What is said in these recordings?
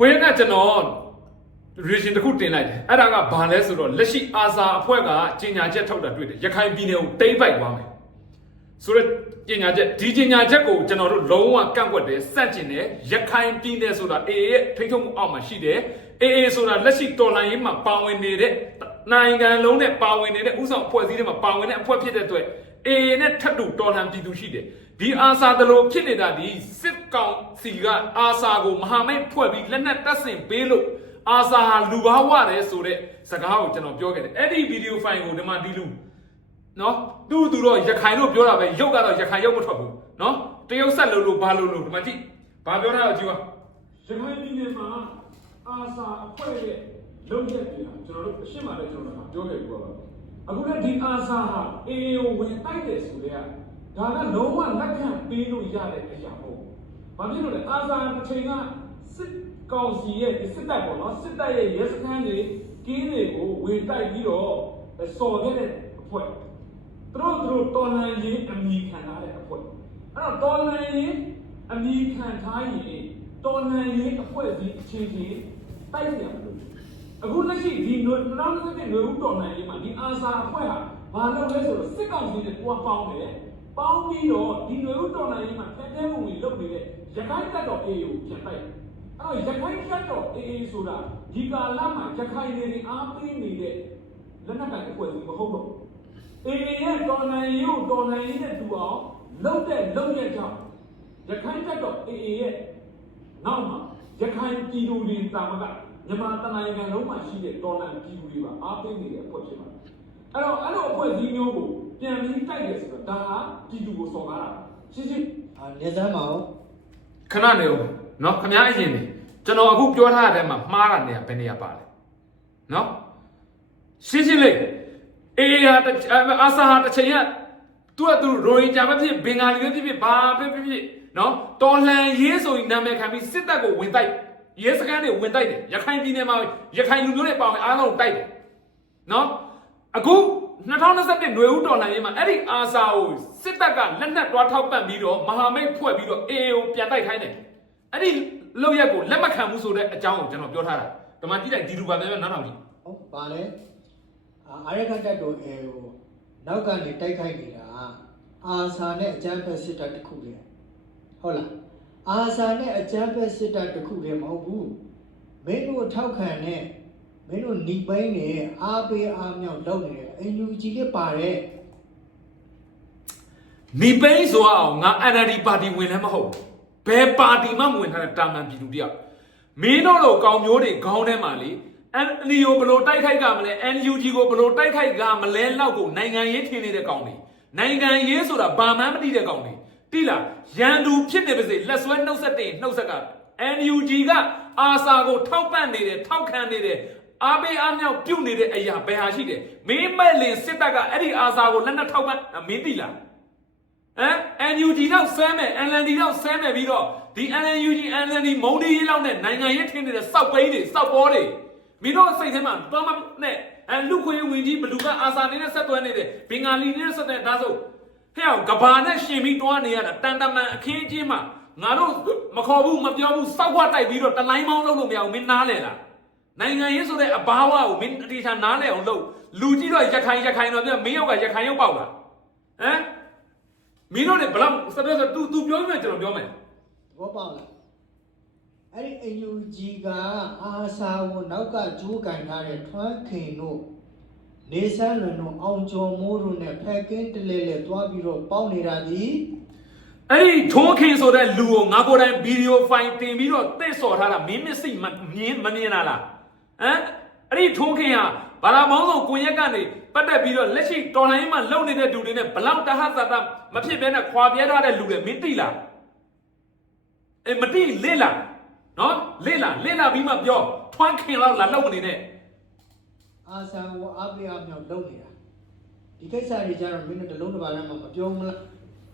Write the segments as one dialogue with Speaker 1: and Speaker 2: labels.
Speaker 1: ဟိုရက်ကကျွန်တော် region တစ်ခုတင်လိုက်တယ်အဲ့ဒါကဘာလဲဆိုတော့လက်ရှိအာဇာအဖွဲ့ကကြီးညာချက်ထုတ်တာတွေ့တယ်ရခိုင်ပြည်နယ်ကိုတိမ့်ပိုက်သွားမယ်ဆိုတော့ကြီးညာချက်ဒီကြီးညာချက်ကိုကျွန်တော်တို့လုံးဝကန့်ကွက်တယ်စန့်ကျင်တယ်ရခိုင်ပြည်နယ်ဆိုတာ AA ရဲ့ထိထုံးမှုအောက်မှာရှိတယ် AA ဆိုတာလက်ရှိတော်လှန်ရေးမှာပါဝင်နေတဲ့နိုင်ငံလုံးနဲ့ပါဝင်နေတဲ့ဥဆောင်အဖွဲ့အစည်းတွေမှာပါဝင်တဲ့အဖွဲ့ဖြစ်တဲ့အတွက် AA နဲ့ထပ်တူတော်လှန်ပြည်သူရှိတယ် ဒီအာစာတလို့ဖြစ်နေတာဒီစစ်ကောင်စီကအာစာကိုမဟာမိတ်ဖွဲ့ပြီးလက်နက်တပ်ဆင်ပေးလို့အာစာဟာလူဘာဝတယ်ဆိုတဲ့စကားကိုကျွန်တော်ပြောခဲ့တယ်အဲ့ဒီဗီဒီယိုဖိုင်ကိုဒီမှာဒီလူနော်သူ့သူတော့ရခိုင်လို့ပြောတာပဲရုပ်ကတော့ရခိုင်ရုပ်မထွက်ဘူးနော်တရုတ်ဆက်လို့လို့ဘာလို့လို့ဒီမှာကြည့်ဘာပြောတာလဲကြည့်ပါရခိုင်ပြည်နယ်မှာအာစာအဖွဲ့ရဲ့လုံရက်တွေဟာကျွန်တော်တို့အရှင်းမှလည်းကျွန်တော်တို့ပြောခဲ့ပြီးပါပါအခုလည်းဒီအာစာဟာအေအေကိုဝင်တိုက်တယ်ဆိုတဲ့က ဒါကလုံးဝလက်ခံပေးလို့ရတဲ့အရာမဟုတ်ဘူး။ဘာဖြစ်လို့လဲအာစာတစ်ချိန်ကစစ်ကောင်စီရဲ့ဒီစစ်တပ်ပေါ့နော်စစ်တပ်ရဲ့ရဲစခန်းတွေကင်းတွေကိုဝင်တိုက်ပြီးတော့စော်ခဲ့တဲ့အဖွဲ့သူတို့သူတို့တော်လန်ရေးအမိခံထားတဲ့အဖွဲ့အဲ့တော့တော်လန်ရေးအမိခံထားရင်တော်လန်ရေးအဖွဲ့အစည်းအချင်းချင်းတိုက်နေတယ်လို့အခုလက်ရှိဒီနောက်နောက်တဲ့ຫນွေဦးတော်လန်ရေးမှာဒီအာစာအဖွဲ့ဟာဘာလုပ်လဲဆိုတော့စစ်ကောင်စီနဲ့တွားပေါင်းတယ် ပေါင်းပြီးတော့ဒီຫນွေဦးတော်လန်ရေးမှာဖက်တဲမှုတွေလုပ်နေတဲ့ရခိုင်တပ်တော်အေးကိုပြန်တိုက်တယ်အဲ့တော့ရခိုင်ဖြတ်တော့အေးအေးဆိုတာဒီကာလမှာရခိုင်တွေအားပေးနေတဲ့လက်နက်ကိုင်အဖွဲ့အစည်းမဟုတ်တော့အေးအေးရဲ့တော်နိုင်ရုပ်တော်နိုင်ရဲ့တူအောင်လုံတဲ့လုံရဲ့ကြောင့်ရခိုင်ဖြတ်တော့အေးအေးရဲ့နောက်မှာရခိုင်ပြည်သူတွေတာမကမြန်မာတနိုင်ငံလုံးမှာရှိတဲ့တော်နိုင်ပြည်သူတွေပါအားပေးနေတဲ့အဖွဲ့ဖြစ်ပါတယ်အဲ့တော့အဲ့လိုအဖွဲ့အစည်းမျိုးကို ပြန်ပြီးတိုက်တယ်ဆိုတော့ဒါဟာပြည်သူကိုစော်ကားတာရှင်းရှင်း
Speaker 2: အာနေစမ်းပါဦး
Speaker 1: ခဏနေဦးနော်ခမည်းအရင်နေကျွန်တော်အခုပြောထားတဲ့မှာမှားတာနေရဘယ်နေရပါလဲနော်ရှင်းရှင်းလေးအေးဟာအာဆာဟာတစ်ချိန်ကသူကသူရိုဟင်ဂျာပဲဖြစ်ဘင်္ဂါလီပဲဖြစ်ဖြစ်ဘာပဲဖြစ်ဖြစ်နော်တော်လှန်ရေးဆိုရင်နာမည်ခံပြီးစစ်တပ်ကိုဝင်တိုက်ရဲစခန်းတွေဝင်တိုက်တယ်ရခိုင်ပြည်နယ်မှာရခိုင်လူမျိုးတွေပေါင်းအားလုံးတိုက်တယ်နော်အခု 2021ຫນွေဦးတော်လှန်ရေးမှာအဲ့ဒီအာဆာကိုစစ်တပ်ကလက်နက်တွားထောက်ပံ့ပြီးတော့မဟာမိတ်ဖွဲ့ပြီးတော့အေအေကိုပြန်တိုက်ခိုင်းတယ်အဲ့ဒီလောက်ရက်ကိုလက်မခံဘူးဆိုတဲ့အကြောင်းကိုကျွန်တော်ပြောထားတာဒီမှာကြည့်လိုက်ဒီလူပါပဲနားထောင်ကြည့်
Speaker 2: ဟုတ်ပါလေအာအာရခတ်တက်တော်အဲကိုနောက်ကနေတိုက်ခိုက်နေတာအာစာနဲ့အကြမ်းဖက်စစ်တပ်တစ်ခုလေဟုတ်လားအာစာနဲ့အကြမ်းဖက်စစ်တပ်တစ်ခုလေမဟုတ်ဘူးမင်းတို့ထောက်ခံတဲ့ မင်းတို့หนีပိန်းနေအားပေးအားမြောက်လုပ်နေတယ်အင်ယူဂျီလေးပါတယ်
Speaker 1: နေပိန်းဆိုအောင်ငါ NLD ပါတီဝင်လည်းမဟုတ်ဘူးဘယ်ပါတီမှမဝင်ထားတဲ့တာမန်ပြည်သူတယောက်မင်းတို့လိုကောင်မျိုးတွေခေါင်းထဲမှာလေ NLD ကိုဘလို့တိုက်ခိုက်ကမလဲ NUG ကိုဘလို့တိုက်ခိုက်ကမလဲလောက်ကိုနိုင်ငံရေးထင်နေတဲ့ကောင်တွေနိုင်ငံရေးဆိုတာဘာမှမသိတဲ့ကောင်တွေတိလားရန်သူဖြစ်နေပါစေလက်ဆွဲနှုတ်ဆက်တင်နှုတ်ဆက်က NUG ကအာစာကိုထောက်ပံ့နေတယ်ထောက်ခံနေတယ် အားပေးအားမြောက်ပြုတ်နေတဲ့အရာဘယ်ဟာရှိတယ်မင်းမဲ့လင်စစ်တပ်ကအဲ့ဒီအာစာကိုလက်နက်ထောက်ပံ့မင်းသိလားဟမ် NUG တော့ဆဲမယ် NLD တော့ဆဲမယ်ပြီးတော့ဒီ NUG NLD မုံဒီရေးလောက်နဲ့နိုင်ငံရေးထင်းနေတဲ့စောက်ပိန်းတွေစောက်ပေါ်တွေမင်းတို့စိတ်ထဲမှာသွားမနဲ့အဲလူခွေဝင်ကြီးဘလူကအာစာနေနဲ့ဆက်သွဲနေတယ်ဘင်္ဂါလီနေနဲ့ဆက်တဲ့ဒါဆိုဟဲ့အောင်ကဘာနဲ့ရှင်ပြီးတွားနေရတာတန်တမန်အခင်းချင်းမှာငါတို့မခေါ်ဘူးမပြောဘူးစောက်ခွတိုက်ပြီးတော့တလိုင်းမောင်းလုပ်လို့မရဘူးမင်းနားလဲလား နိုင်ငံရေးဆိုတဲ့အဘာဝကိုမင်းအတိအကျနားလဲအောင်လုပ်လူကြီးတော့ရခိုင်ရခိုင်တော့ပြမင်းရောက်ကရခိုင်ရောက်ပေါက်လားဟမ်မင်းတို့လည်းဘလောက်စပြောဆို तू तू ပြောမှကျွန်တော်ပြောမယ်
Speaker 2: သဘောပေါက်လားအဲ့ဒီအင်ယူဂျီကအာစာကိုနောက်ကဂျိုးကန်ထားတဲ့ထွန်းခင်တို့နေဆန်းလွင်တို့အောင်ကျော်မိုးတို့နဲ့ဖက်ကင်းတလဲလဲသွားပြီးတော့ပေါက်နေတာဒီ
Speaker 1: အဲ့ဒီထုံးခင်ဆိုတဲ့လူကိုငါကိုယ်တိုင်ဗီဒီယိုဖိုင်တင်ပြီးတော့သိစော်ထားတာမင်းမစိမမြင်မမြင်လားလား ဟမ်အဲ့ဒီထုံးခင်ဟာဘာလာမောင်းဆုံးကိုရက်ကနေပတ်သက်ပြီးတော့လက်ရှိတော်လိုင်းမှာလုံနေတဲ့လူတွေနဲ့ဘလောက်တဟသတမဖြစ်ဘဲနဲ့ခွာပြဲထားတဲ့လူတွေမင်းသိလားအေးမသိလေ့လားနော်လေ့လားလေ့လာပြီးမှပြောထွန်းခင်လောက်လာလုံနေနဲ့
Speaker 2: အာဆာကိုအားပေးအားမြောက်လုပ်နေတာဒီကိစ္စတွေကြတော့မင်းတို့တလုံးတစ်ပါးလည်းမပြောမလား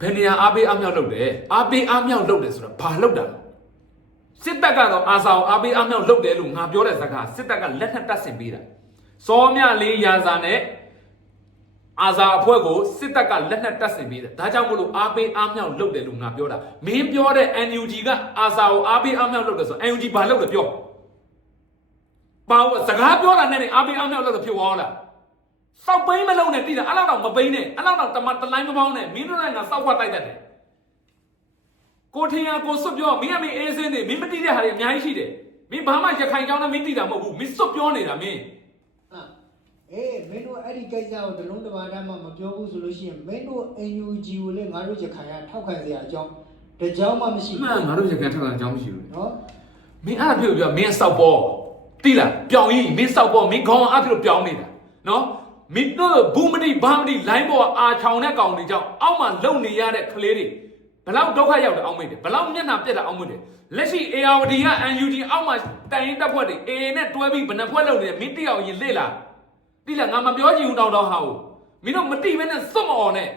Speaker 1: ဘယ်နေရာအားပေးအားမြောက်လုပ်တယ်အားပေးအားမြောက်လုပ်တယ်ဆိုတာဘာလုပ်တာလဲ စစ်တပ်ကတော့အာစာကိုအားပေးအားမြောက်လုပ်တယ်လို့ငါပြောတဲ့စကားစစ်တပ်ကလက်ထက်တပ်ဆင်ပေးတာစောမြလေးရာစာနဲ့အာစာအဖွဲ့ကိုစစ်တပ်ကလက်နက်တပ်ဆင်ပေးတယ်ဒါကြောင့်မလို့အားပေးအားမြောက်လုပ်တယ်လို့ငါပြောတာမင်းပြောတဲ့ NUG ကအာစာကိုအားပေးအားမြောက်လုပ်တယ်ဆို NUG ဘာလုပ်လဲပြောဘာလို့စကားပြောတာနဲ့နေအားပေးအောင်မြောက်လို့ဖြစ်သွားလားစောက်ပိန်းမလုံးနဲ့တိတာအဲ့လောက်တော့မပိန်းနဲ့အဲ့လောက်တော့တမတလိုင်းမပေါင်းနဲ့မင်းတို့ကငါစောက်ခွက်တိုက်တတ်တယ် ကိုထင်ရကိုစွတ်ပြောမင်းကမင်းအေးစင်းနေမင်းမတိတဲ့ဟာတွေအများကြီးရှိတယ်မင်းဘာမှရခိုင်ကြောင်းနဲ့မင်းတိတာမဟုတ်ဘူးမင်းစွတ်ပြောနေတာမင်း
Speaker 2: ဟာအေးမင်းတို့အဲ့ဒီကိစ္စကိုတလုံးတစ်ပါးတည်းမှမပြောဘူးဆိုလို့ရှိရင်မင်းတို့ NUG ကိုလည်းငါတို့ရခိုင်ကထောက်ခံစရာအကြောင်းတကြောင်မှမရှိ
Speaker 1: မှန်ငါတို့ရခိုင်ထောက်တာအကြောင်းမရှိဘူး
Speaker 2: နော်
Speaker 1: မင်းအဲ့ဒါပြောပြောမင်းစောက်ပေါ်တိလားပြောင်းကြီးမင်းစောက်ပေါ်မင်းခေါင်းအဲ့ဒါပြောင်းနေတာနော်မင်းတို့ဘူးမတိဘာမတိလိုင်းပေါ်အာချောင်တဲ့ကောင်တွေကြောင့်အောက်မှာလုံနေရတဲ့ကလေးတွေ ဘလောက်ဒုက္ခရောက်တယ်အောက်မိတ်တယ်ဘလောက်မျက်နှာပြက်တာအောက်မိတ်တယ်လက်ရှိ ARD က NUG အောက်မှာတိုင်ရင်တက်ဖွဲ့တွေ AA နဲ့တွဲပြီးဘယ်နှဖွဲ့လုပ်နေတယ်မင်းတိအောင်ရင်လေ့လာတိလားငါမပြောချင်ဘူးတောင်းတောင်းဟာဟုတ်မင်းတို့မတိဘဲနဲ့စွတ်မအောင်နဲ့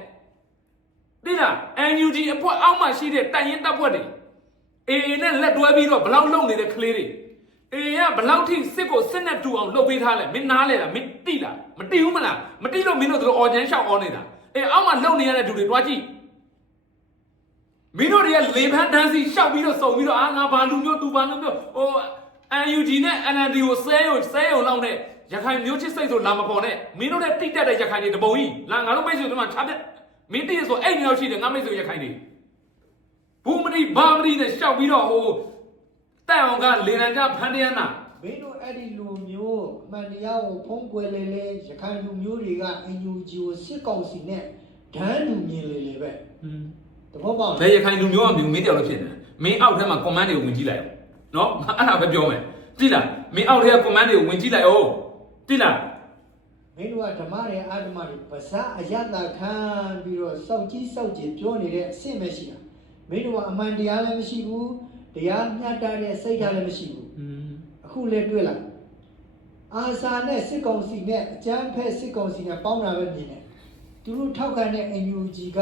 Speaker 1: တိလား NUG အဖွဲ့အောက်မှာရှိတဲ့တိုင်ရင်တက်ဖွဲ့တွေ AA နဲ့လက်တွဲပြီးတော့ဘလောက်လုံနေတဲ့ကလေးတွေ AA ကဘလောက်ထိစစ်ကိုစစ်နဲ့တူအောင်လုပ်ပေးထားလဲမင်းနားလဲလားမင်းတိလားမတိဘူးမလားမတိလို့မင်းတို့တို့အော်ချမ်းရှောက်အော်နေတာအေးအောက်မှာလုံနေရတဲ့သူတွေတွားကြည့် မင်းတို့တွေကလေဖန်းတန်းစီရှောက်ပြီးတော့စုံပြီးတော့အာငါဘာလူမျိုးသူဘာလူမျိုးဟို UNG နဲ့ NLD ကိုဆဲရုံဆဲရုံလောက်နဲ့ရခိုင်မျိုးချစ်စိတ်ဆိုလာမပေါ်နဲ့မင်းတို့နဲ့တိတ်တက်တဲ့ရခိုင်တွေတပုံကြီးလာငါတို့မိတ်ဆွေတို့မှချပြမင်းတိရဆိုအဲ့ဒီလောက်ရှိတယ်ငါမိတ်ဆွေရခိုင်တွေဘူးမတိဘာမတိနဲ့ရှောက်ပြီးတော့ဟိုတက်အောင်ကလေရန်ကဖန်တရားနာ
Speaker 2: မင်းတို့အဲ့ဒီလူမျိုးအမှန်တရားကိုဖုံးကွယ်လေလေရခိုင်လူမျိုးတွေက NUG ကိုစစ်ကောင်စီနဲ့ဒန်းလူမြင်လေလေပဲ တဘောပေါက်
Speaker 1: ဘယ်ရခိုင်လူမျိုးကမင်းတယောက်လည်းဖြစ်နေမင်းအောက်ထဲမှာ command တွေကိုဝင်ကြည့်လိုက်နော်အဲ့ဒါပဲပြောမယ်ကြည့်လားမင်းအောက်ထဲက command တွေကိုဝင်ကြည့်လိုက်အောင်ကြည့်လား
Speaker 2: မင်းတို့ကဓမ္မတွေအာဓမ္မတွေဗဇာအယတ္တခံပြီးတော့စောက်ကြီးစောက်ကြီးပြောနေတဲ့အဆင့်ပဲရှိတာမင်းတို့ကအမှန်တရားလည်းမရှိဘူးတရားမျှတတဲ့စိတ်ဓာတ်လည်းမရှိဘူးအခုလည်းတွေ့လာအာစာနဲ့စစ်ကောင်စီနဲ့အကြမ်းဖက်စစ်ကောင်စီနဲ့ပေါင်းတာပဲမြင်တယ်သူတို့ထောက်ခံတဲ့ NUG က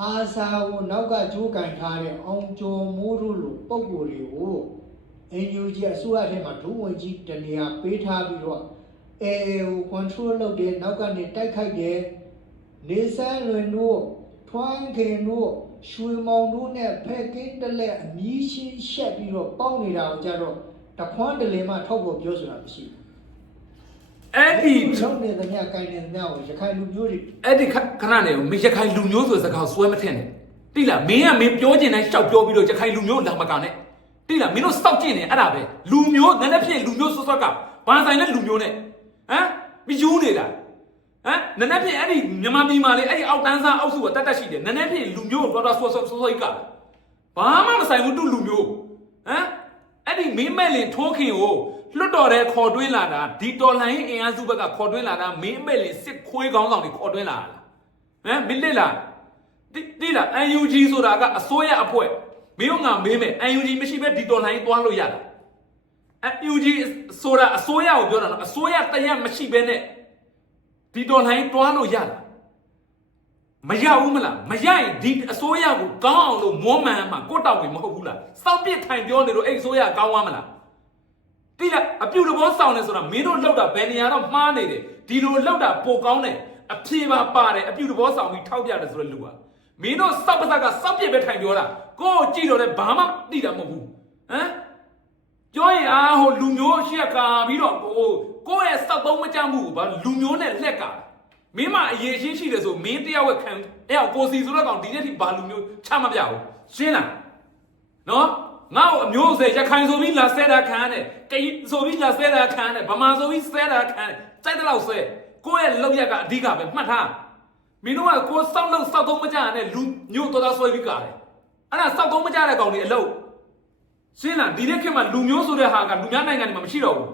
Speaker 2: အာစာကိုနောက်ကကြိုးကန်ထားတဲ့အောင်ကျော်မိုးတို့လိုပုံကိုယ်တွေကို NUG အစိုးရထဲမှာဒုဝန်ကြီးတနေရာပေးထားပြီးတော့ AA ကို control လုပ်တယ်နောက်ကနေတိုက်ခိုက်တယ်နေဆန်းလွင်တို့ထွန်းခင်တို့ရွှေမောင်တို့နဲ့ဖက်ကင်းတလက်အမီးရှင်းရှက်ပြီးတော့ပေါင်းနေတာကိုကြတော့တခွန်းတလေမှထောက်ဖို့ပြောဆိုတာမရှိဘူး
Speaker 1: အဲ့ဒီ
Speaker 2: ချုပ်နေသမျှကိုင်းနေသမျှကိုရခိုင်လူမျိုးတွေ
Speaker 1: အဲ့ဒီခခဏနေမရခိုင်လူမျိုးဆိုစကားဆွဲမထင်နဲ့တိလားမင်းကမင်းပြောချင်တိုင်းရှောက်ပြောပြီးတော့ရခိုင်လူမျိုးလာမကနဲ့တိလားမင်းတို့စောက်ကျင်နေအဲ့ဒါပဲလူမျိုးနည်းနည်းဖြစ်လူမျိုးဆွတ်ဆွတ်ကဘာဆိုင်တဲ့လူမျိုးနဲ့ဟမ်မယူနေတာဟမ်နည်းနည်းဖြစ်အဲ့ဒီမြန်မာပြည်မှာလေအဲ့ဒီအောက်တန်းစားအောက်စုကတတ်တတ်ရှိတယ်နည်းနည်းဖြစ်လူမျိုးတော့တော့ဆွတ်ဆွတ်ဆွတ်ဆွတ်ကဘာမှမဆိုင်ဘူးတူလူမျိုးဟမ်အဲ့ဒီမင်းမဲ့လင်ထိုးခင်ကို လွတ်တော်တဲ့ခေါ်တွင်းလာတာဒီတော်လှန်ရေးအင်အားစုဘက်ကခေါ်တွင်းလာတာမင်းမဲ့လင်စစ်ခွေးကောင်းဆောင်တွေခေါ်တွင်းလာတာဟမ်မင်းလက်လာတိတိလား UNG ဆိုတာကအစိုးရအဖွဲ့မင်းတို့ငါမေးမယ် UNG မရှိဘဲဒီတော်လှန်ရေးသွားလို့ရတာ UNG ဆိုတာအစိုးရကိုပြောတာနော်အစိုးရတရက်မရှိဘဲနဲ့ဒီတော်လှန်ရေးသွားလို့ရတာမရဘူးမလားမရရင်ဒီအစိုးရကိုကောင်းအောင်လို့မောမှန်မှာကိုတောက်ဝင်မဟုတ်ဘူးလားစောက်ပြစ်ထိုင်ပြောနေလို့အဲ့အစိုးရကောင်းသွားမလား တိရအပြုတ်တဘောဆောင်နေဆိုတာမင်းတို့လောက်တာဘယ်နေရာတော့မှားနေတယ်ဒီလိုလောက်တာပိုကောင်းတယ်အဖြေပါပါတယ်အပြုတ်တဘောဆောင်ပြီးထောက်ပြတယ်ဆိုတဲ့လူကမင်းတို့စောက်ပစကစောက်ပြစ်ပဲထိုင်ပြောတာကိုကိုကြည့်တော့လည်းဘာမှသိတာမဟုတ်ဘူးဟမ်ပြောရင်အာဟိုလူမျိုးရှက်ကာပြီးတော့ကိုကိုယ့်ရဲ့စောက်သုံးမကြမှုကိုဘာလူမျိုးနဲ့လက်ကမင်းမအရေးရှင်းရှိတယ်ဆိုမင်းတယောက်ရဲ့ခံအဲ့ဟောကိုစီဆိုတော့ကောင်ဒီနေ့ထိဘာလူမျိုးချမပြဘူးရှင်းလားနော် ငါ့ကိုအမျိုးစေရခိုင်ဆိုပြီးလာဆဲတာခံရတယ်ကရင်ဆိုပြီးလာဆဲတာခံရတယ်ဗမာဆိုပြီးဆဲတာခံရတယ်စိုက်တဲ့လောက်ဆဲကိုယ့်ရဲ့လောက်ရက်ကအဓိကပဲမှတ်ထားမင်းတို့ကကိုယ်စောက်လို့စောက်သုံးမကြရနဲ့လူညို့တော်တော်ဆွဲပြီးကာတယ်အဲ့ဒါစောက်သုံးမကြတဲ့ကောင်တွေအလုပ်ရှင်းလားဒီနေ့ခေတ်မှာလူမျိုးဆိုတဲ့ဟာကလူများနိုင်ငံတွေမှာမရှိတော့ဘူး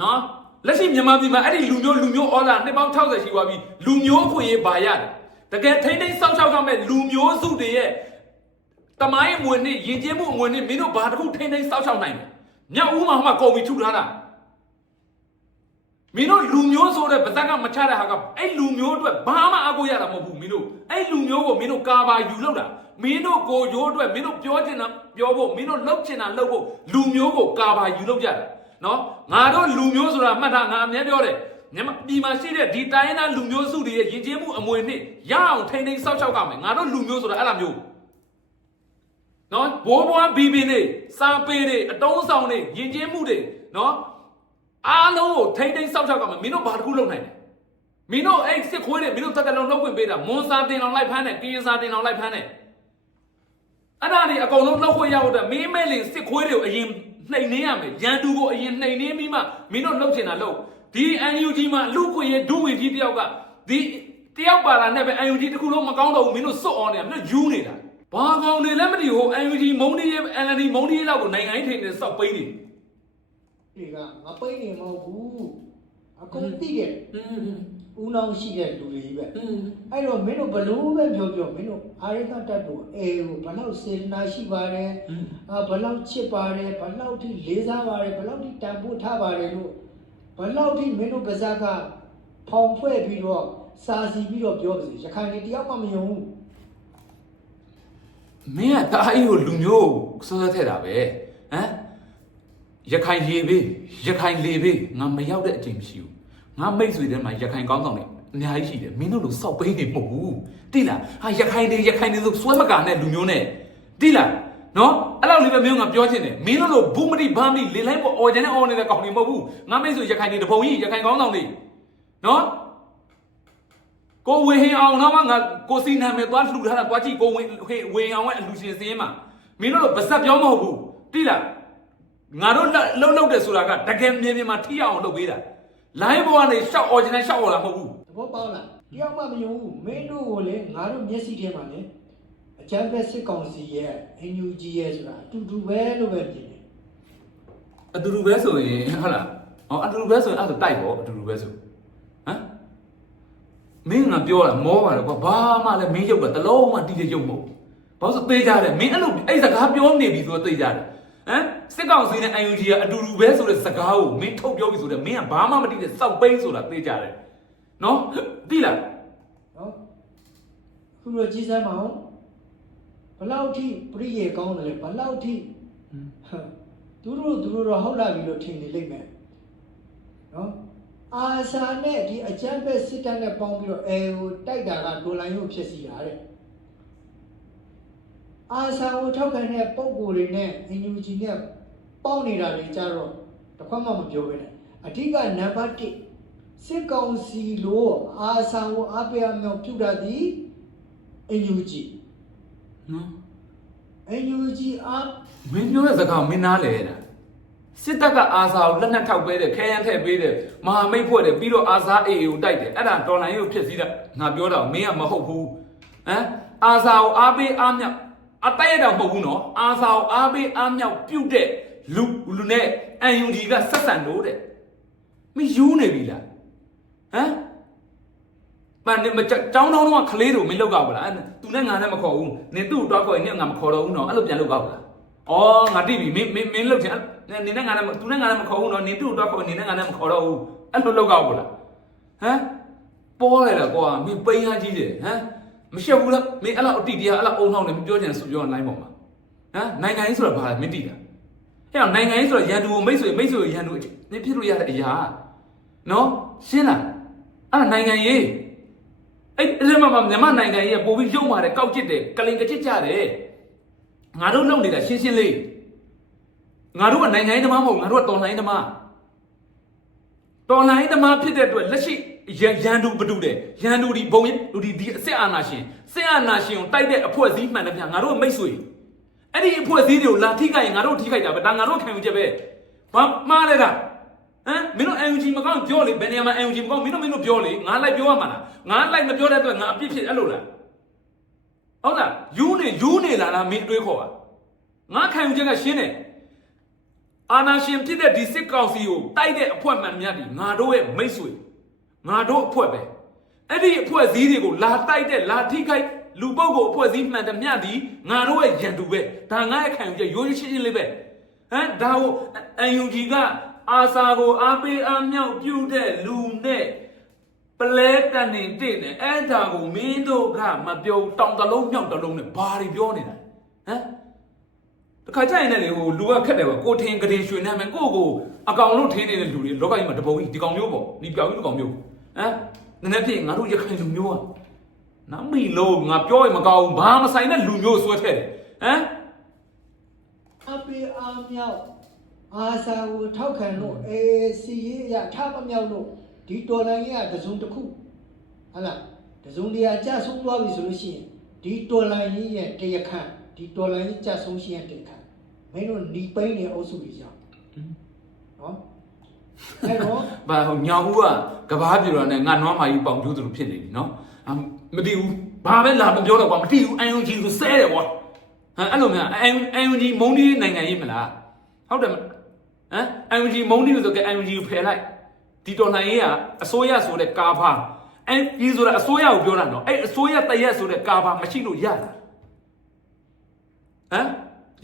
Speaker 1: နော်လက်ရှိမြန်မာပြည်မှာအဲ့ဒီလူမျိုးလူမျိုးအော်လာနှစ်ပေါင်း60ရှိသွားပြီလူမျိုးခွင့်ရေးဘာရတယ်တကယ်ထိမ့်ထိမ့်စောက်ချောက်ဆောင်မဲ့လူမျိုးစုတွေရဲ့ တမိုင်းအမွေနဲ့ယဉ်ကျေးမှုအမွေနဲ့မင်းတို့ဘာတစ်ခုထိမ့်ထိမ့်စောက်ချောက်နိုင်လဲမြောက်ဦးမှာဟိုမှာကုန်ပြီထုထားတာမင်းတို့လူမျိုးဆိုတဲ့ဗဇက်ကမချတဲ့ဟာကအဲ့လူမျိုးအတွက်ဘာမှအကိုရတာမဟုတ်ဘူးမင်းတို့အဲ့လူမျိုးကိုမင်းတို့ကာဘာယူလောက်တာမင်းတို့ကိုရိုးအတွက်မင်းတို့ပြောချင်တာပြောဖို့မင်းတို့လှုပ်ချင်တာလှုပ်ဖို့လူမျိုးကိုကာဘာယူလောက်ကြတယ်နော်ငါတို့လူမျိုးဆိုတာမှတ်ထားငါအမြဲပြောတယ်မြန်မာပြည်မှာရှိတဲ့ဒီတိုင်းသားလူမျိုးစုတွေရဲ့ယဉ်ကျေးမှုအမွေနဲ့ရအောင်ထိမ့်ထိမ့်စောက်ချောက်ကမယ်ငါတို့လူမျိုးဆိုတာအဲ့လိုမျိုး နော်ဘိုးဘွားဘီဘီနေစာပေတွေအတုံးဆောင်တွေယဉ်ကျေးမှုတွေနော်အားလုံးကိုထိမ့်ထိမ့်ဆောက်ရှောက်ကမှမင်းတို့ဘာတစ်ခုလုပ်နိုင်လဲမင်းတို့အဲ့စစ်ခွေးတွေမင်းတို့တက်တက်လုံးလုပ်ခွင့်ပေးတာမွန်စာတင်အောင်လိုက်ဖမ်းတယ်ကရင်စာတင်အောင်လိုက်ဖမ်းတယ်အဲ့ဒါတွေအကုန်လုံးလုပ်ခွင့်ရဖို့အတွက်မင်းမဲလင်စစ်ခွေးတွေကိုအရင်နှိမ်နှင်းရမယ်ရန်သူကိုအရင်နှိမ်နှင်းပြီးမှမင်းတို့လုပ်ချင်တာလုပ်ဒီ UNG မှာလူခွင့်ရဒုဝင်ကြီးတယောက်ကဒီတယောက်ပါလာနဲ့ပဲ UNG တစ်ခုလုံးမကောင်းတော့ဘူးမင်းတို့စွတ်အောင်နေတာမင်းတို့ယူနေတာ ဘာကောင်တွေလည်းမသိဘူးဟို UNG မုံဒီရဲ့ LND မုံဒီရဲ့လောက်ကိုနိုင်ငံရေးထိန်နေစောက်ပိန်းနေ
Speaker 2: ဒီကငါပိတ်နေမဟုတ်ဘူးအကုန်သိတယ်
Speaker 1: อืม
Speaker 2: ဦးနောင်ရှိတဲ့လူတွေကြီးပဲ
Speaker 1: อืม
Speaker 2: အဲ့တော့မင်းတို့ဘလို့ပဲပြောပြောမင်းတို့အာရိကတတ်တို့အေကိုဘလောက်စေတနာရှိပါတယ်အာဘလောက်ချစ်ပါတယ်ဘလောက်ထိလေးစားပါတယ်ဘလောက်ထိတန်ဖိုးထားပါတယ်လို့ဘလောက်ထိမင်းတို့ပါဇက်ကဖောင်ဖွဲ့ပြီးတော့စာစီပြီးတော့ပြောပါစေရခိုင်နေတယောက်မှမယုံဘူး
Speaker 1: မင်းကတာအီကိုလူမျိုးစောစောထဲတာပဲဟမ်ရခိုင်လေဘေးရခိုင်လေဘေးငါမရောက်တဲ့အချိန်မရှိဘူးငါမိတ်ဆွေထဲမှာရခိုင်ကောင်းဆောင်တွေအများကြီးရှိတယ်မင်းတို့လိုစောက်ပိန်းနေမဟုတ်ဘူးတိလားဟာရခိုင်တွေရခိုင်တွေဆိုစွဲမကာနဲ့လူမျိုးနဲ့တိလားနော်အဲ့လောက်လေးပဲမင်းကပြောချင်တယ်မင်းတို့လိုဘူးမတိဘာမတိလေလိုက်ပေါ်အော်ကျန်တဲ့အော်နေတဲ့ကောင်တွေမဟုတ်ဘူးငါမိတ်ဆွေရခိုင်တွေတပုံကြီးရခိုင်ကောင်းဆောင်တွေနော် ကိုဝေဟင်အောင်တော့မှငါကိုစီနာမယ်သွားလှူထားတာသွားကြည့်ကိုဝေဟင်ဝေဟင်အောင်ရဲ့အလူရှင်စင်းမှာမင်းတို့လိုဗစက်ပြောမဟုတ်ဘူးတိလားငါတို့လှုပ်လှုပ်တယ်ဆိုတာကတကယ်မြေပြင်မှာထိအောင်လုပ်ပေးတာလိုင်းဘောကနေရှောက် original ရှောက်အောင်လာမဟုတ်ဘူး
Speaker 2: သဘောပေါက်လားတယောက်မှမယုံဘူးမင်းတို့ကိုလေငါတို့မျက်စိထဲမှာလေအချမ်းဖက်စစ်ကောင်စီရဲ့ NUG ရဲ့ဆိုတာအတူတူပဲလို့ပဲမြင်တယ်
Speaker 1: အတူတူပဲဆိုရင်ဟုတ်လားဟောအတူတူပဲဆိုရင်အဲ့ဒါဆိုတိုက်ပေါ့အတူတူပဲဆိုဟမ် မင်းကပြောတာမောပါတယ်ကွာဘာမှလည်းမင်းရုပ်ကတလုံးမှတိတိရုပ်မဟုတ်ဘာလို့ဆိုသေးကြတယ်မင်းအဲ့လိုအဲ့စကားပြောနေပြီဆိုတော့သိကြတယ်ဟမ်စစ်ကောင်စီနဲ့ UNG ကအတူတူပဲဆိုတဲ့စကားကိုမင်းထုတ်ပြောပြီဆိုတော့မင်းကဘာမှမသိတဲ့စောက်ပိန်းဆိုတာသိကြတယ်နော်သိလား
Speaker 2: နော်ခုတော့ကြီးစမ်းမအောင်ဘလောက်ထိပြည့်ရကောင်းတယ်လဲဘလောက်ထိဟမ်သူတို့သူတို့တော့ဟုတ်လာပြီလို့ထင်နေလိမ့်မယ်နော် အာစာနဲ့ဒီအချမ်းဖက်စစ်တပ်နဲ့ပေါင်းပြီးတော့အဲဟိုတိုက်တာကဒေါ်လာရုပ်ဖြစ်စီတာတဲ့အာစာကိုထောက်ခံတဲ့ပုံကိုယ်တွေနဲ့အင်ဂျူဂျီနဲ့ပေါင်းနေတာတွေကြတော့တစ်ခွက်မှမပြောဘဲနဲ့အဓိကနံပါတ်1စစ်ကောင်စီလို့အာဆာကိုအပေးအမြောက်ပြုတာဒီအင်ယူဂျီ
Speaker 1: နော်
Speaker 2: အင်ယူဂျီအာ
Speaker 1: မင်းပြောတဲ့စကားကိုမင်းနားလဲတာ စစ်တပ်ကအာဇာကိုလက်နက်ထောက်ပေးတယ်ခဲယမ်းထည့်ပေးတယ်မဟာမိတ်ဖွဲ့တယ်ပြီးတော့အာဇာအေအေကိုတိုက်တယ်အဲ့ဒါတော်လိုင်းကိုဖြစ်စည်းတာငါပြောတာကိုမင်းကမဟုတ်ဘူးဟမ်အာဇာကိုအားပေးအားမြောက်အတိုက်ရတော့မဟုတ်ဘူးနော်အာဇာကိုအားပေးအားမြောက်ပြုတ်တဲ့လူလူနဲ့အန်ယူဂျီကဆက်ဆံလို့တဲ့မင်းယူနေပြီလားဟမ်မန်မကျောင်းတော်တော့ခလေးတို့မင်းလောက်ကောက်ပါလားအဲ့သူနဲ့ငါနဲ့မခေါ်ဘူးနင်သူ့ကိုတော့ခေါ်ရင်နင်ငါမခေါ်တော့ဘူးနော်အဲ့လိုပြန်လောက်ကောက်ပါလား။ အော်ငါတိပြီမင်းမင်းမင်းလုတ်ချင်နင်းနဲ့ငါနဲ့သူနဲ့ငါနဲ့မခေါ်ဘူးနော်နင်းသူ့တော့ခေါ်နင်းနဲ့ငါနဲ့မခေါ်တော့ဘူးအဲ့လိုလောက်ကောက်ဘူးလားဟမ်ပေါ်ရလားကွာမင်းပိန်းရကြီးတယ်ဟမ်မရှက်ဘူးလားမင်းအဲ့လောက်အတိတရားအဲ့လောက်အုံနှောင်းနေမပြောချင်ဆိုပြောလိုင်းပေါ်မှာဟမ်နိုင်ငံရေးဆိုတာဘာလဲမင်းတိတာဟဲ့နိုင်ငံရေးဆိုတာရန်သူကိုမိတ်ဆွေမိတ်ဆွေကိုရန်သူနင်းဖြစ်လို့ရတဲ့အရာနော်ရှင်းလားအဲ့ဒါနိုင်ငံရေးအဲ့အဲ့မှာမြန်မာနိုင်ငံရေးကပိုပြီးရုံပါတယ်ကောက်ကျစ်တယ်ကလင်ကကျစ်ကြတယ် ငါတို့လုပ်နေတာရှင်းရှင်းလေးငါတို့ကနိုင်ငံရေးသမားမဟုတ်ငါတို့ကတော်လှန်ရေးသမားတော်လှန်ရေးသမားဖြစ်တဲ့အတွက်လက်ရှိရန်ရန်သူဘဒုတယ်ရန်သူဒီဘုံရလူဒီဒီအစစ်အာဏာရှင်စစ်အာဏာရှင်ကိုတိုက်တဲ့အဖွဲ့အစည်းမှန်တယ်ဗျာငါတို့မိတ်ဆွေအဲ့ဒီအဖွဲ့အစည်းတွေကိုလာထိခိုက်ရင်ငါတို့ထိခိုက်တာပဲဒါငါတို့ခံယူချက်ပဲဘာမှားလဲတာဟမ်မင်းတို့ UNG မကောင်းပြောလေဘယ်နေရာမှာ UNG မကောင်းမင်းတို့မင်းတို့ပြောလေငါလိုက်ပြောရမှာလားငါလိုက်မပြောတဲ့အတွက်ငါအပြစ်ဖြစ်အဲ့လိုလား ဟုတ်လားယူနေယူနေလာလားမင်းအတွေးခေါ်ပါငါခံယူချက်ကရှင်းတယ်အာနာရှင်ဖြစ်တဲ့ဒီစစ်ကောင်စီကိုတိုက်တဲ့အဖွဲ့မှန်များဒီငါတို့ရဲ့မိတ်ဆွေငါတို့အဖွဲ့ပဲအဲ့ဒီအဖွဲ့စည်းတွေကိုလာတိုက်တဲ့လာထိခိုက်လူပုဂ္ဂိုလ်အဖွဲ့စည်းမှန်တဲ့မြတ်ဒီငါတို့ရဲ့ရန်သူပဲဒါငါရဲ့ခံယူချက်ရိုးရိုးရှင်းရှင်းလေးပဲဟမ်ဒါကိုအန်ယူဂျီကအာစာကိုအားပေးအားမြောက်ပြုတဲ့လူနဲ့ ပလဲတန်နေတင့်နေအဲ့ဒါကိုမင်းတို့ကမပြောတောင်တလုံးမြောက်တလုံးနဲ့ဘာတွေပြောနေတာဟမ်တခါကြရင်လည်းလေဟိုလူကခက်တယ်ပေါ့ကိုထင်ကလေးရွှေနေမယ်ကိုကိုအကောင်လို့ထင်းနေတဲ့လူတွေလောကကြီးမှာတပုံကြီးဒီကောင်မျိုးပေါ့ဒီပြောင်ကြီးဒီကောင်မျိုးဟမ်နည်းနည်းဖြစ်ငါတို့ရခိုင်လူမျိုးอ่ะနမီလို့ငါပြောရင်မကောင်းဘူးဘာမဆိုင်တဲ့လူမျိုးဆွဲထည့်တယ်ဟမ်
Speaker 2: ပေးအားမြောက်အာစာကိုထောက်ခံလို့အေးစီရေးရထမမြောက်လို့ ဒီတော်လိုင်းကြီးကတစုံတစ်ခုဟုတ်လားတစုံတရာကြဆုံးသွားပြီဆိုလို့ရှိရင်ဒီတော်လိုင်းကြီးရဲ့တရားခံဒီတော်လိုင်းကြီးကြဆုံးရှိရဲ့တရားခံမင်းတို့ညီပိန်းနေအုပ်စုကြီးကြောင့်နော်အဲ့တော့
Speaker 1: ဘာဟိုညောင်ဦးကကဘာပြူရနဲ့ငါနွားမာကြီးပေါင်ကျိုးသူလိုဖြစ်နေပြီနော်အမ်မသိဘူးဘာပဲလာမပြောတော့ကွာမသိဘူးအန်ယုံကြီးကိုဆဲတယ်ကွာဟမ်အဲ့လိုများအန်အန်ယုံကြီးမုံဒီနိုင်ငံရေးမလားဟုတ်တယ်မဟမ်အန်ယုံကြီးမုံဒီဆိုကြအန်ယုံကြီးကိုဖယ်လိုက် ဒီတော်လှန်ရေးကအစိုးရဆိုတဲ့ကာဖာအန်ဒီဆိုတာအစိုးရကိုပြောတာနော်အဲ့အစိုးရတရက်ဆိုတဲ့ကာဖာမရှိလို့ရလားဟမ်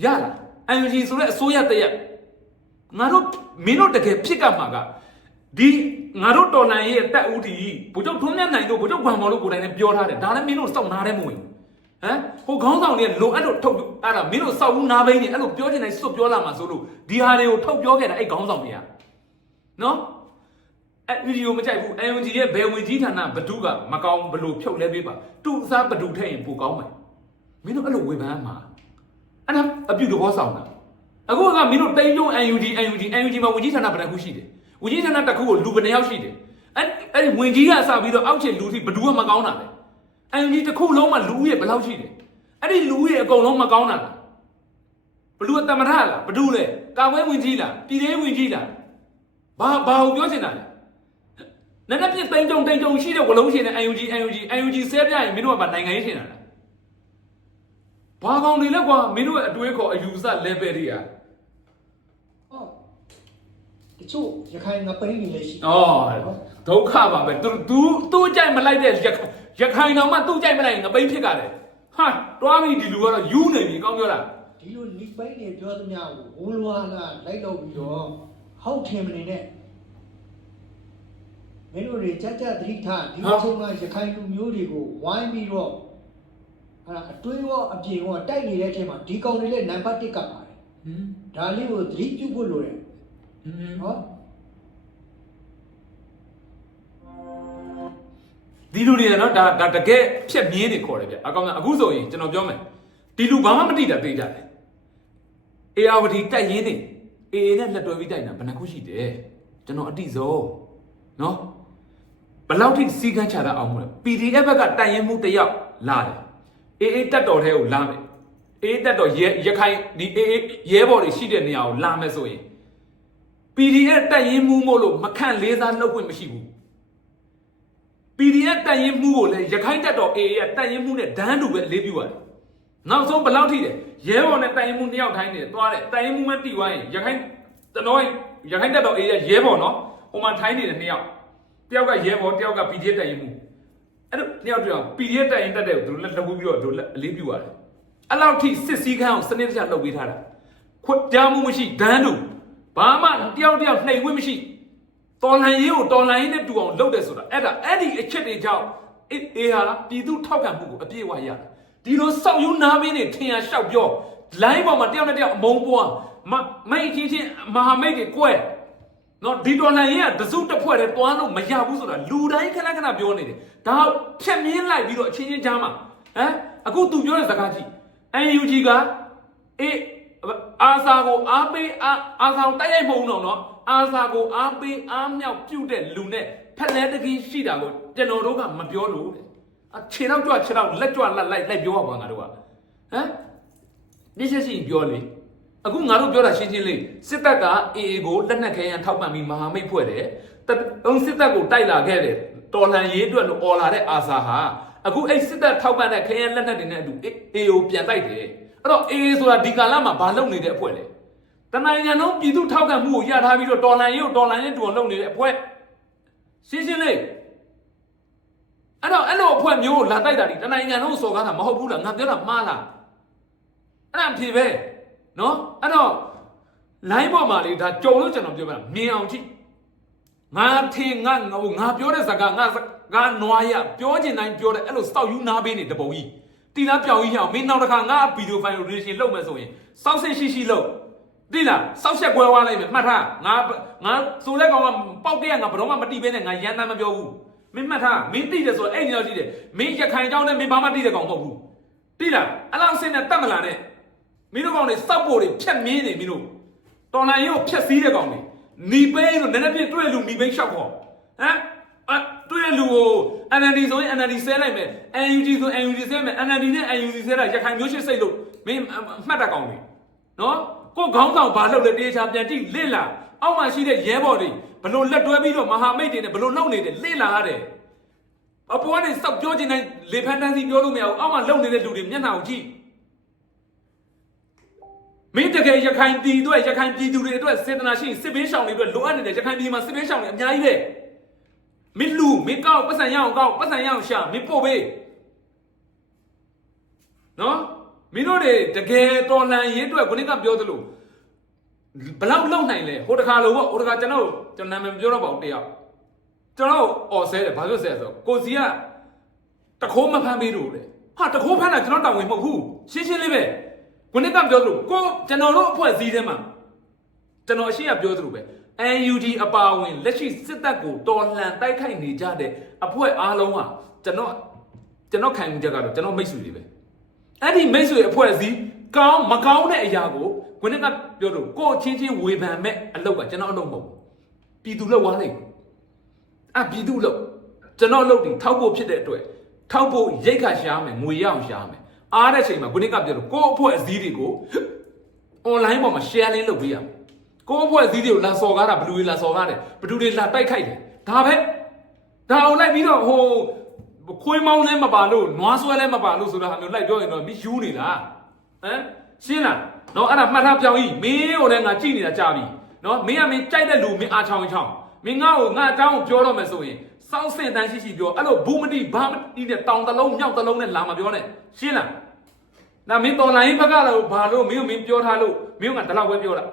Speaker 1: ရလားအန်ယုံကြီးဆိုတဲ့အစိုးရတရက်ငါတို့မင်းတို့တကယ်ဖြစ်ကမှာကဒီငါတို့တော်နိုင်ရဲ့တက်ဦးတီဘုချုပ်ထွန်းမြတ်နိုင်တို့ဘုချုပ်ဗံမော်လို့ကိုယ်တိုင်လည်းပြောထားတယ်ဒါလည်းမင်းတို့စောင့်နားတယ်မဝင်ဟမ်ဟိုခေါင်းဆောင်တွေလိုအပ်လို့ထုတ်အဲ့ဒါမင်းတို့စောက်ဘူးနားဘိန်းနေအဲ့လိုပြောချင်တိုင်းစွတ်ပြောလာမှာဆိုလို့ဒီဟာတွေကိုထုတ်ပြောခဲ့တာအဲ့ခေါင်းဆောင်တွေကနော် အဲ့ဗီဒီယိုမကြိုက်ဘူး UNG ရဲ့ဘယ်ဝင်ကြီးဌာနဘဒုကမကောင်းဘလို့ဖြုတ်လဲပေးပါသူ့အစားဘဒုထည့်ရင်ပိုကောင်းမယ်မင်းတို့အဲ့လိုဝေဖန်မှာအဲ့ဒါအပြုတ်တော်ဆောင်တာအခုကမင်းတို့တိန်းလုံး UNG UNG UNG မှာဝင်ကြီးဌာနဘယ်နှခုရှိတယ်ဝင်ကြီးဌာနတစ်ခုကိုလူဘယ်နှယောက်ရှိတယ်အဲ့အဲ့ဒီဝင်ကြီးကစပြီးတော့အောက်ခြေလူထိဘယ်သူကမကောင်းတာလဲ UNG တစ်ခုလုံးမှာလူဦးရေဘယ်လောက်ရှိတယ်အဲ့ဒီလူဦးရေအကုန်လုံးမကောင်းတာလားဘလူကတမထလားဘဒုလဲကာဝဲဝင်ကြီးလားပြည်သေးဝင်ကြီးလားဘာဘာကိုပြောချင်တာလဲ နည်းနည်းပြတိန်းတုံတိန်းတုံရှိတဲ့ဝလုံးရှင်နဲ့ UNG UNG UNG ဆဲပြရင်မင်းတို့ကဗနိုင်ငံရေးထင်တာလားဘာကောင်တွေလဲကွာမင်းတို့ရဲ့အတွေးခေါ်အယူဆ level တွေက
Speaker 2: ဟောတချို့ရခိုင်ငပိန်းနေလည်းရှိ။
Speaker 1: အော်ဒုက္ခပါပဲ။ तू तू သူ့ကြိုက်မလိုက်တဲ့ရခိုင်ရခိုင်တော်မှသူ့ကြိုက်မလိုက်ရင်ငပိန်းဖြစ်ကြတယ်။ဟာတွားပြီဒီလူကတော့ယူနေပြီကောင်းပြောလား
Speaker 2: ဒီလိုညီပိန်းနေပြောသမျှကိုဝလွာလာလိုက်တော့ပြီးတော့ဟောက်ထင်မနေနဲ့ မင်းတို့တွေကြကြသတိထားဒီအချိန်မှာရခိုင်လူမျိုးတွေကိုဝိုင်းပြီးတော့ဟာအတွေးရောအပြင်ရောတိုက်နေတဲ့အချိန်မှာဒီကောင်တွေလည်းနံပါတ်1ကပါတယ်။
Speaker 1: ဟင်း
Speaker 2: ဒါလေးကိုသတိပြုဖို့လိုတယ်
Speaker 1: ဟင်း
Speaker 2: နော်
Speaker 1: ဒီလူတွေကတော့ဒါဒါတကယ်ဖြက်မြင်းနေခေါ်တယ်ဗျ။အကောင်ကအခုဆိုရင်ကျွန်တော်ပြောမယ်။ဒီလူဘာမှမတိတာသိကြတယ်။ ARD တိုက်ရင်းနေအေအေနဲ့လက်တွဲပြီးတိုက်တာဘယ်နှခုရှိတယ်။ကျွန်တော်အတိဆုံးနော် ဘယ်လောက်ထိစီကန်းချတာအောင်မလဲ PDF ဘက်ကတိုင်ရင်မှုတစ်ယောက်လာတယ်အေးအေးတက်တော်ထဲကိုလာမယ်အေးတက်တော်ရဲရခိုင်ဒီအေးအေးရဲဘော်တွေရှိတဲ့နေရာကိုလာမယ်ဆိုရင် PDF တိုင်ရင်မှုမို့လို့မခန့်လေးစားလုပ်ခွင့်မရှိဘူး PDF တိုင်ရင်မှုကိုလည်းရခိုင်တက်တော်အေးအေးကတိုင်ရင်မှုနဲ့ဒန်းတူပဲအလေးပြုရတယ်နောက်ဆုံးဘယ်လောက်ထိတယ်ရဲဘော်နဲ့တိုင်ရင်မှုနှစ်ယောက်ထိုင်းနေတယ်သွားတယ်တိုင်ရင်မှုမတီသွားရင်ရခိုင်ကျွန်တော်ရခိုင်တက်တော်အေးရဲ့ရဲဘော်နော်ဟိုမှာထိုင်းနေတယ်နှစ်ယောက်တ ယောက်ကရဲဘော်တယောက်က PDF တိုင်ရင်မှုအဲ့တော့တယောက်တယောက် PDF တိုင်ရင်တက်တဲ့ကိုသူတို့လက်လှုပ်ပြီးတော့သူတို့လက်အလေးပြုရတယ်အဲ့လောက်ထိစစ်စည်းခန်းအောင်စနစ်တကျလုပ်ပေးထားတာခွတ်ကြားမှုမရှိဒန်းတူဘာမှတယောက်တယောက်နှိမ်ဝှင့်မရှိတော်လန်ရေးကိုတော်လန်ရေးနဲ့တူအောင်လုပ်တယ်ဆိုတာအဲ့ဒါအဲ့ဒီအချက်တွေကြောင့်အေးအေးဟာပြည်သူထောက်ခံမှုကိုအပြည့်အဝရတာဒီလိုစောက်ယူနာမင်းတွေထင်ရလျှောက်ပြော line ပေါ်မှာတယောက်နဲ့တယောက်အမုန်းပွားမမိတ်ချင်းချင်းမဟာမိတ်တွေကွဲ နော်ဒီဒေါ်လာရင်းကတစုတစ်ဖွဲ့တည်းတွားလို့မရဘူးဆိုတာလူတိုင်းခဏခဏပြောနေတယ်ဒါဖြက်မြင်းလိုက်ပြီးတော့အချင်းချင်းကြားမှာဟမ်အခုသူပြောတဲ့စကားကြည့် UNG ကအေးအာစာကိုအားပေးအားအာစာကိုတိုက်ရိုက်မဟုတ်ဘူးတော့နော်အာစာကိုအားပေးအားမြောက်ပြုတ်တဲ့လူနဲ့ဖက်လဲတကြီးရှိတာကိုကျွန်တော်တို့ကမပြောလို့တဲ့အခြေတော့ကြွခြေတော့လက်ကြွလက်လိုက်လိုက်ပြောပါငါတို့ကဟမ်ဒီချက်ရှိရင်ပြောလေ အခုငါတို့ပြောတာရှင်းရှင်းလေးစစ်တပ်က AA ကိုလက်နက်ခဲယံထောက်ပံ့ပြီးမဟာမိတ်ဖွဲ့တယ်တတုံးစစ်တပ်ကိုတိုက်လာခဲ့တယ်တော်လှန်ရေးအတွက်လို့អော်လာတဲ့အာစာဟာအခုအဲ့စစ်တပ်ထောက်ပံ့တဲ့ခဲယံလက်နက်တွေနဲ့အတူ AA ကိုပြန်တိုက်တယ်အဲ့တော့ AA ဆိုတာဒီကာလမှာဘာလုပ်နေတဲ့အဖွဲ့လဲတနိုင်ငံလုံးပြည်သူထောက်ခံမှုကိုရထားပြီးတော့တော်လှန်ရေးကိုတော်လှန်ရေးတူအောင်လုပ်နေတဲ့အဖွဲ့ရှင်းရှင်းလေးအဲ့တော့အဲ့လိုအဖွဲ့မျိုးကိုလာတိုက်တာဒီတနိုင်ငံလုံးစော်ကားတာမဟုတ်ဘူးလားငါပြောတာမှားလားအဲ့ဒါအဖြေပဲ နော်အဲ့တော့ line ပေါ်မှာလေဒါကြုံလို့ကျွန်တော်ပြောပြမြင်အောင်ကြည့်ငါထင်ငါငါငါပြောတဲ့စကားငါငါနွားရပြောချင်တိုင်းပြောတဲ့အဲ့လိုစောက်ယူနားပေးနေတပုံကြီးတီလားပြောင်ကြီးရအောင်မင်းနောက်တစ်ခါငါဗီဒီယိုဖိုင်ရိုဒေရှင်လုပ်မယ်ဆိုရင်စောက်စိတ်ရှိရှိလုပ်တိလားစောက်ချက်ကွဲဝါလိုက်မယ်မှတ်ထားငါငါဆိုတဲ့ကောင်ကပောက်တဲ့ကငါဘယ်တော့မှမတီးပဲနဲ့ငါရန်တမ်းမပြောဘူးမင်းမှတ်ထားမင်းတိတယ်ဆိုတော့အဲ့ဒီလောက်ရှိတယ်မင်းရခိုင်ကြောင်းနဲ့မင်းဘာမှတိတဲ့ကောင်မဟုတ်ဘူးတိလားအဲ့လောက်စင်းနဲ့တတ်မလာနဲ့ မင်းတို့ကောင်တွေစောက်ဖို့တွေဖြတ်မင်းနေမင်းတို့တော်လိုင်းရုပ်ဖြတ်စည်းတဲ့ကောင်တွေหนีပိန်းလို့နည်းနည်းပြည့်တွေ့လူหนีပိန်းရှောက်ခေါ်ဟမ်အတွေ့လူကို NLD ဆိုရင် NLD ဆဲလိုက်မယ် NUG ဆို NUG ဆဲမယ် NLD နဲ့ NUG ဆဲတာရခိုင်မျိုးရှိစိတ်လို့မင်းမှတ်တတ်ကောင်တွေနော်ကိုခေါင်းဆောင်ဘာလုပ်လဲတေချာပြန်ကြည့်လစ်လာအောက်မှာရှိတဲ့ရဲဘော်တွေဘလို့လက်တွဲပြီးတော့မဟာမိတ်တွေနဲ့ဘလို့နှုတ်နေတယ်လစ်လာရတယ် အပေါ်ကနေစောက်ပြောချင်တိုင်းလေဖန်တန်းစီပြောလို့မရဘူးအောက်မှာလုံနေတဲ့လူတွေမျက်နှာကိုကြည့် မင်းတကယ်ရခိုင်ပြည်အတွက်ရခိုင်ပြည်သူတွေအတွက်စေတနာရှိရင်စစ်ဘေးရှောင်တွေအတွက်လိုအပ်နေတဲ့ရခိုင်ပြည်မှာစစ်ဘေးရှောင်တွေအများကြီးပဲမင်းလူမင်းကောက်ပတ်စံရအောင်ကောက်ပတ်စံရအောင်ရှာမင်းပို့ပေးနော်မင်းတို့တွေတကယ်တော်လှန်ရေးအတွက်ခုနကပြောသလိုဘယ်လောက်လုံနိုင်လဲဟိုတခါလို့ပေါ့ဟိုတခါကျွန်တော်ကျွန်တော်နာမည်မပြောတော့ပါဘူးတယောက်ကျွန်တော်អော်ဆဲတယ်ဘာလို့ဆဲလဲဆိုတော့ကိုစီကတခိုးမဖမ်းပေးလို့လေဟာတခိုးဖမ်းတာကျွန်တော်တောင်းဝင်မဟုတ်ဘူးရှင်းရှင်းလေးပဲ ခုနကပြောသလိုကိုကျွန်တော်တို့အဖွဲ့အစည်းထဲမှာကျွန်တော်အရှိရပြောသလိုပဲ NUG အပါအဝင်လက်ရှိစစ်တပ်ကိုတော်လှန်တိုက်ခိုက်နေကြတဲ့အဖွဲ့အားလုံးဟာကျွန်တော်ကျွန်တော်ခံယူချက်ကတော့ကျွန်တော်မိတ်ဆွေတွေပဲအဲ့ဒီမိတ်ဆွေအဖွဲ့အစည်းကောင်းမကောင်းတဲ့အရာကိုခုနကပြောလို့ကိုအချင်းချင်းဝေဖန်မဲ့အလုပ်ကကျွန်တော်အလုပ်မဟုတ်ဘူးပြည်သူလောက်သွားလိမ့်မယ်အပြည်သူလို့ကျွန်တော်လုပ်တယ်ထောက်ဖို့ဖြစ်တဲ့အတွက်ထောက်ဖို့ရိတ်ခါရှားမယ်ငွေရအောင်ရှားမယ် အားတဲ့ချိန်မှာခုနကပြောလို့ကိုယ့်အဖွဲ့အစည်းတွေကို online ပေါ်မှာ share link လုပ်ပေးရမယ်ကိုယ့်အဖွဲ့အစည်းတွေကိုလာစော်ကားတာဘယ်လူတွေလာစော်ကားတယ်ဘယ်သူတွေလာတိုက်ခိုက်တယ်ဒါပဲဒါအောင်လိုက်ပြီးတော့ဟိုခွေးမောင်းလည်းမပါလို့နွားဆွဲလည်းမပါလို့ဆိုတာဟာမျိုးလိုက်ပြောရင်တော့မီးယူနေလားဟမ်ရှင်းလားနော်အဲ့ဒါမှတ်ထားပြောင်းကြီးမင်းကိုလည်းငါကြည့်နေတာကြာပြီနော်မင်းကမင်းကြိုက်တဲ့လူမင်းအားချောင်းချောင်းမင်းငါ့ကိုငါအကြောင်းကိုပြောတော့မယ်ဆိုရင်စောင်းစင်တန်းရှိရှိပြောအဲ့လိုဘူးမတိဘာမတိနဲ့တောင်တလုံးမြောက်တလုံးနဲ့လာမပြောနဲ့ရှင်းလား ဒါမင်းတော်လိုင်းဘက်ကလည်းဘာလို့မင်းကိုမင်းပြောထားလို့မင်းကတလောက်ပဲပြောတာ